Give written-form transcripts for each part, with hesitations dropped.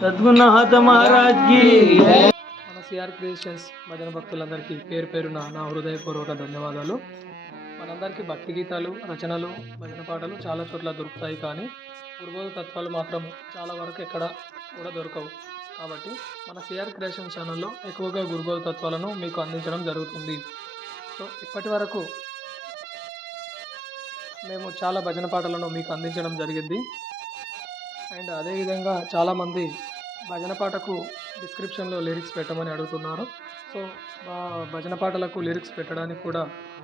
సద్గుణనాథ మహారాజ్ కి మన CR creations భజన భక్తులందరికీ పేరు పేరున నా హృదయపూర్వక ధన్యవాదాలు. మనందరికీ భక్తి గీతాలు, రచనలు, భజన పాటలు చాలా చోట్ల దొరుకుతాయి, కానీ గురుబోధ తత్వాలు మాత్రం చాలా వరకు ఎక్కడ కూడా దొరకవు. కాబట్టి మన సిఆర్ క్రియేషన్ ఛానల్లో ఎక్కువగా గురుబోధ తత్వాలను మీకు అందించడం జరుగుతుంది. సో ఇప్పటి వరకు మేము చాలా భజన పాటలను మీకు అందించడం జరిగింది. అండ్ అదేవిధంగా చాలామంది భజన పాటకు డిస్క్రిప్షన్లో లిరిక్స్ పెట్టమని అడుగుతున్నారు. సో భజన పాటలకు లిరిక్స్ పెట్టడానికి కూడా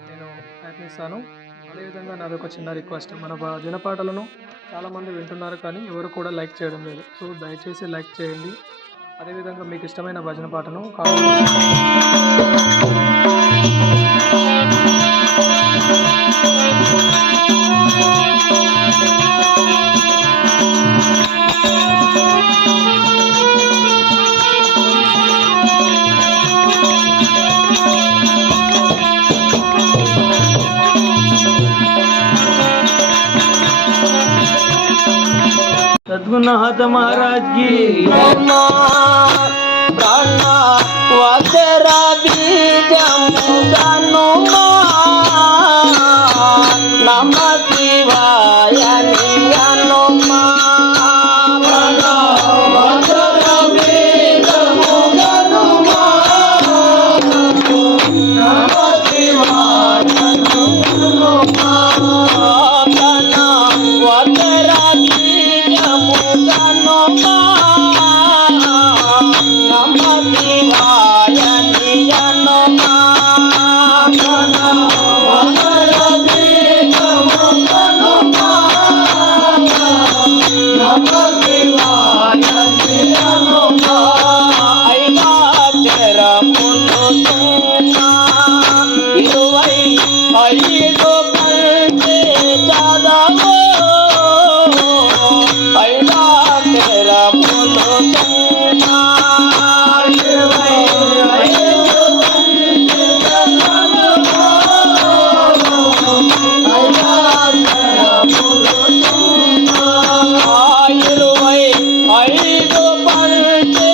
నేను ప్రయత్నిస్తాను. అదేవిధంగా నాది ఒక చిన్న రిక్వెస్ట్, మన భజన పాటలను చాలామంది వింటున్నారు కానీ ఎవరు కూడా లైక్ చేయడం లేదు. సో దయచేసి లైక్ చేయండి. అదేవిధంగా మీకు ఇష్టమైన భజన పాటను సద్గుణనాథ మహారాజ్ కి వసర బీజము గనుమా నమ శివాయ నియనుమా వసర బీజము గనుమా నమ శివాయ నియనుమా వసర బీజము గనుమా నమ శివాయ నియనుమా వసర బీజము గనుమా నమ శివాయ నియనుమా ఐదాచర పునుతున్నా 25 కంటే చదవో ఐదాచర పునుతున్నా 25 కంటే చదవో ఐదాచర పునుతున్నా 25 కంటే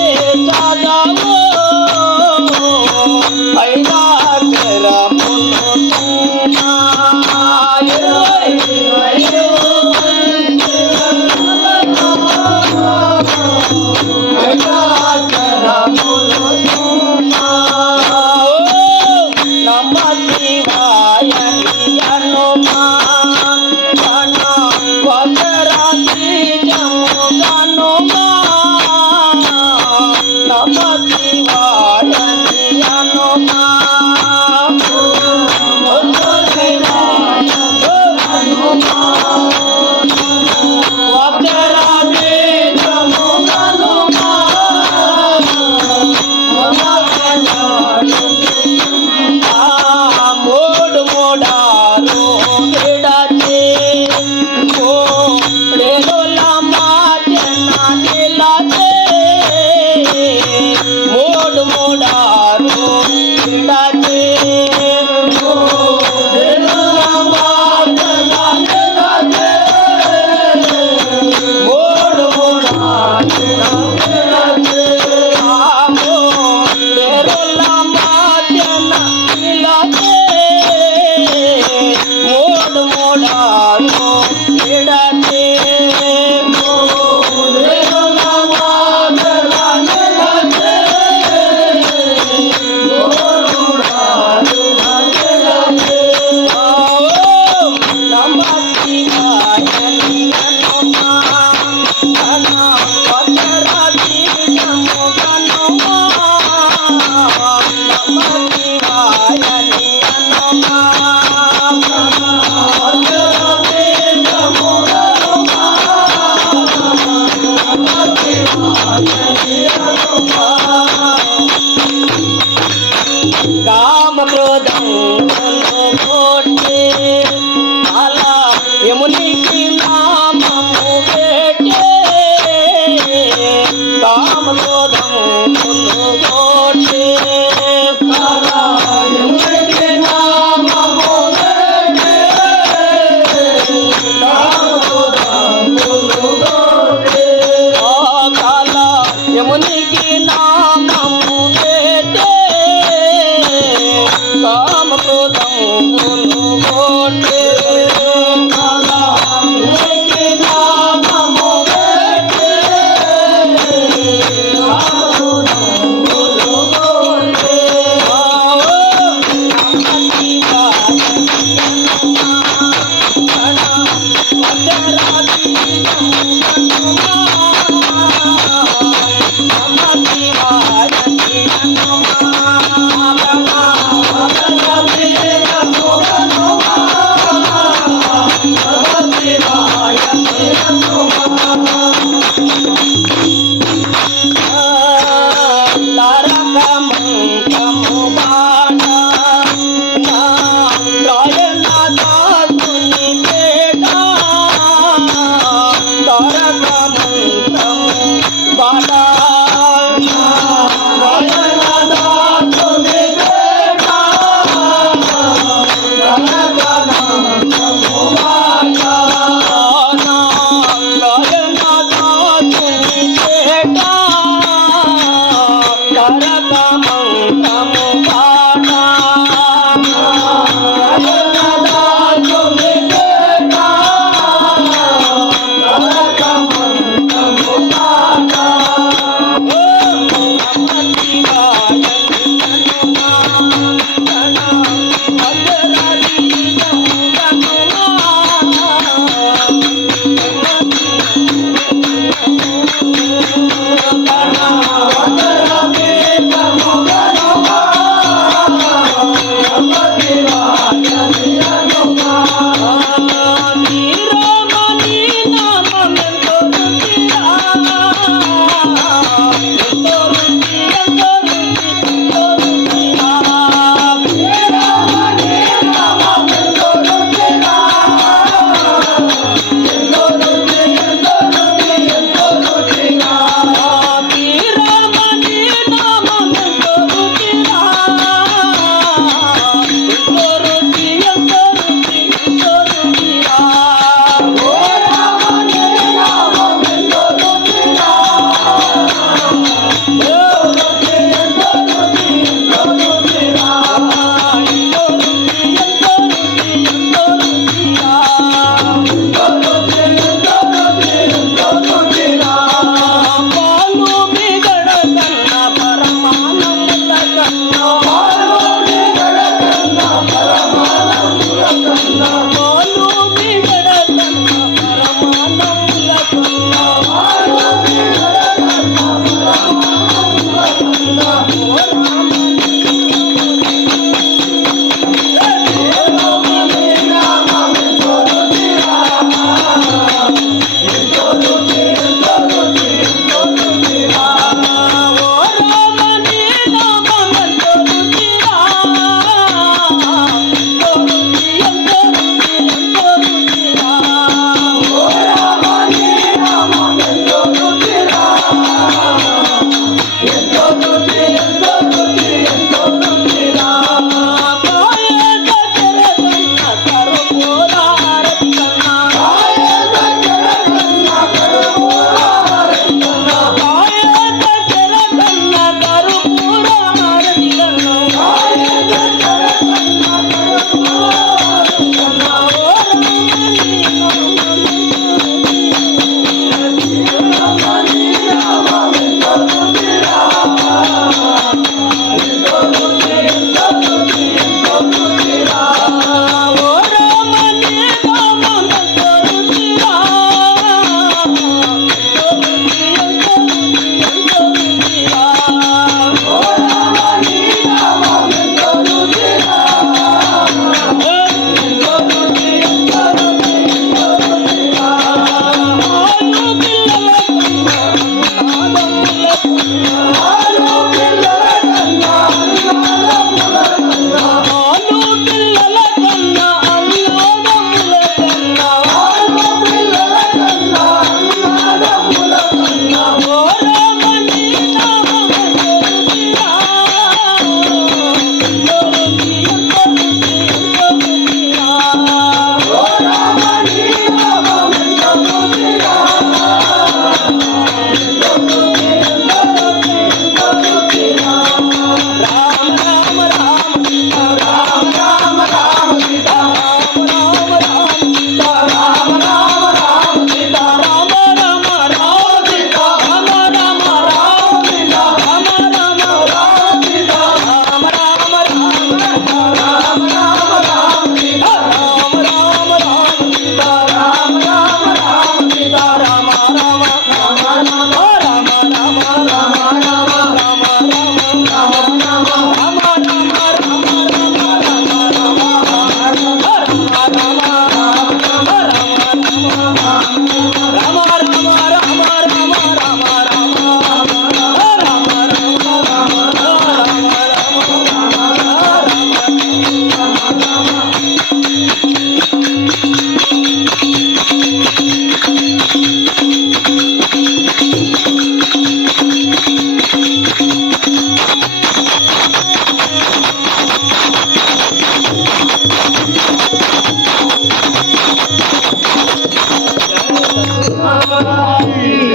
చదవో ఐదాచర పునుతున్నా 25 కంటే ఐదాచర పునుతున్నా నమ శివాయ నియనుమా వసర బీజము గనుమా నమ శివాయ నియనుమా వసర బీజము గనుమా మూడు మూడారు విడచి కోడెల మాచెన్న నిలచే మూడు మూడారు విడచి కోడెల మాచెన్న నిలచే మూడు మూడారు విడచి కోడెల మాచెన్న నిలచే మూడు మూడారు విడచి కోడెల మాచెన్న నిలచే మూడు మూడారు విడచి నమ శివాయ నియనుమా వసర బీజము గనుమా నమ శివాయ నియనుమా వసర బీజము గనుమా నమ శివాయ నియనుమా కామ క్రోధం కొట్టి అలా యమునికి నామము పెట్టే కామ క్రోధం కొట్టి అలా యమునికి నామము పెట్టే కామ క్రోధం కొట్టి యమునికి నామము పెట్టే కామ క్రోధములు కొట్టే యమునికి నామము పెట్టే కామ క్రోధములు కొట్టే మధ్యరాత్రి भगवती